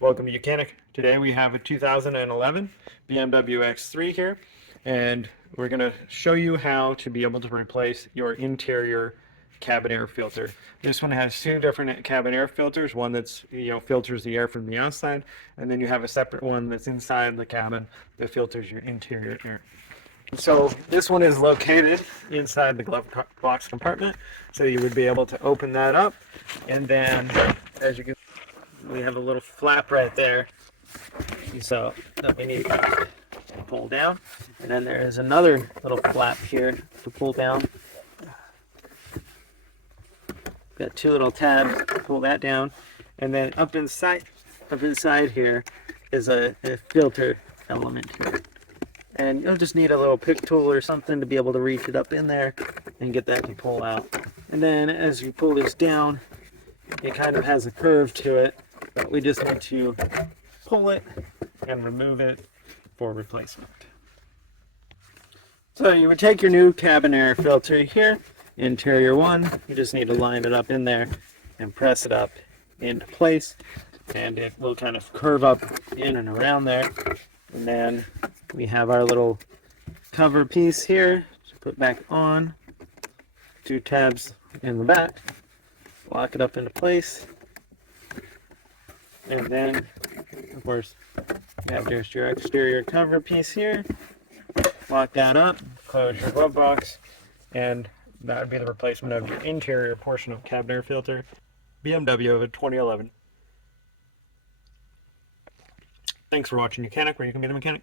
Welcome to Mechanic. Today we have a 2011 BMW X3 here, and we're going to show you how to be able to replace your interior cabin air filter. This one has two different cabin air filters, one that's filters the air from the outside, and then you have a separate one that's inside the cabin that filters your interior air. So this one is located inside the glove box compartment, so you would be able to open that up, and then as you can, we have a little flap right there, so that we need to pull down, and then there is another little flap here to pull down. Got two little tabs, pull that down, and then up inside here is a filter element here. And you'll just need a little pick tool or something to be able to reach it up in there and get that to pull out. And then as you pull this down, it kind of has a curve to it, but we just need to pull it and remove it for replacement. So you would take your new cabin air filter here, interior one, you just need to line it up in there and press it up into place, and it will kind of curve up in and around there. And then we have our little cover piece here to put back on, two tabs in the back, lock it up into place, and then of course you have just your exterior cover piece here, lock that up, close your glove box, and that would be the replacement of your interior portion of cabin air filter, BMW of 2011. Thanks for watching Mechanic, where you can be the mechanic.